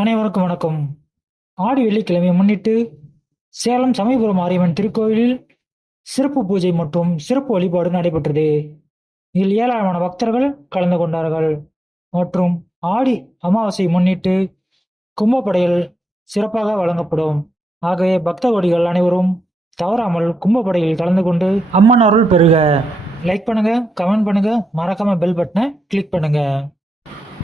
அனைவருக்கும் வணக்கம். ஆடி வெள்ளிக்கிழமையை முன்னிட்டு சேலம் சமயபுரம் மாரியம்மன் திருக்கோயிலில் சிறப்பு பூஜை மற்றும் சிறப்பு வழிபாடு நடைபெற்றது. இதில் ஏராளமான பக்தர்கள் கலந்து கொண்டார்கள். மற்றும் ஆடி அமாவாசையை முன்னிட்டு கும்பப்படையில் சிறப்பாக வழங்கப்படும். ஆகவே பக்த கொடிகள் அனைவரும் தவறாமல் கும்பப்படையில் கலந்து கொண்டு அம்மன் அருள் பெறுக. லைக் பண்ணுங்க கமெண்ட் பண்ணுங்க மறக்காம பெல் பட்டனை கிளிக் பண்ணுங்க.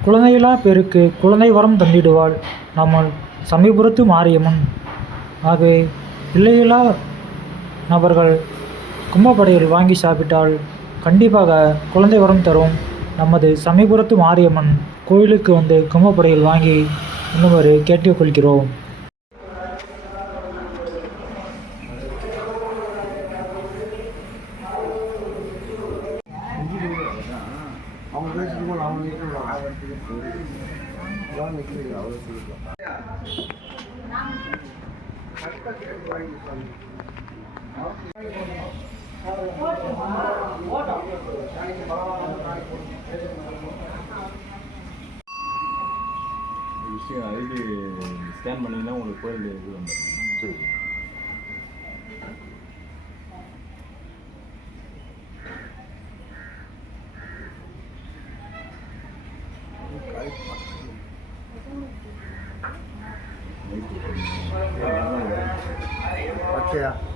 குழந்தையிலா பேருக்கு குழந்தை வரம் தந்திடுவாள் நம்மள் சமீபுரத்து மாரியம்மன். ஆகவே பிள்ளையில்லா நபர்கள் கும்பப்படையில் வாங்கி சாப்பிட்டால் கண்டிப்பாக குழந்தை வரம் தரும் நமது சமீபுரத்து மாரியம்மன் கோயிலுக்கு வந்து கும்பப்படையில் வாங்கி இன்னும் கேட்டுக்கொள்கிறோம். விஷயம் ஐடி ஸ்கேன் பண்ணிங்கன்னா உங்களுக்கு கோயில் இது வந்துடும். சரி. பச்சையா சரி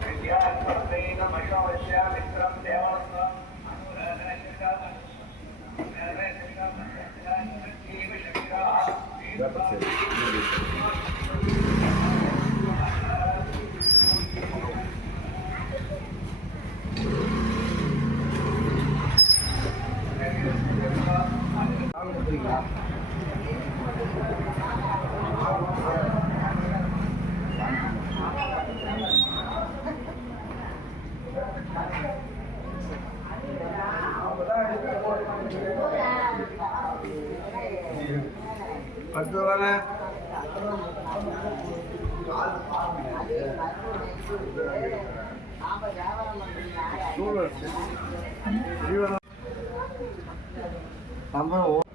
அடுத்து வாங்க நம்ம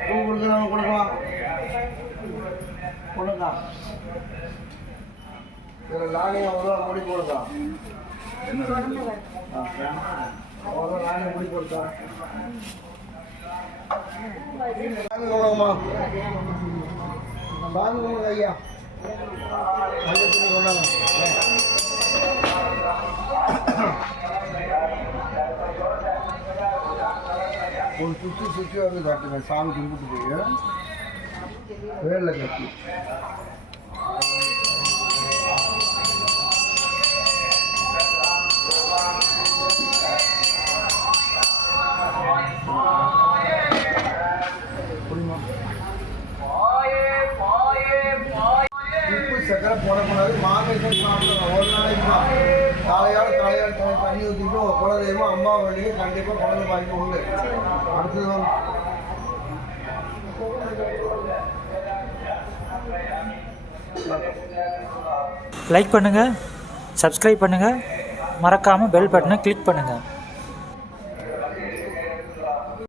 பூ கொடுக்குறவங்க கொடுக்கலாம் கொடுங்க இதில் நாணயம் ஒரு முடி கொடுங்க ஆ, நாணயம் முடி கொடுத்தா கொடுங்கம்மா கொடுங்க ஐயா கொண்டாங்க ஒரு சுற்றி சுற்றி வந்து காட்டுங்க சாமி கும்பிட்டு போய் வேலில் கட்டி உப்பு சக்கரை போடக்கூடாது மாமிசம் சாப்பிடணும் ஒரு நாளைக்கு தான். காலையால் தலையால் தண்ணி ஊற்றிட்டு ஒரு குலதெய்வம் அம்மா வழியே கண்டிப்பாக குழந்தை பாய்க்கு உண்டு. அடுத்தது வந்து லைக் பண்ணுங்கள் சப்ஸ்கிரைப் பண்ணுங்கள் மறக்காமல் பெல் பட்டனை கிளிக் பண்ணுங்கள்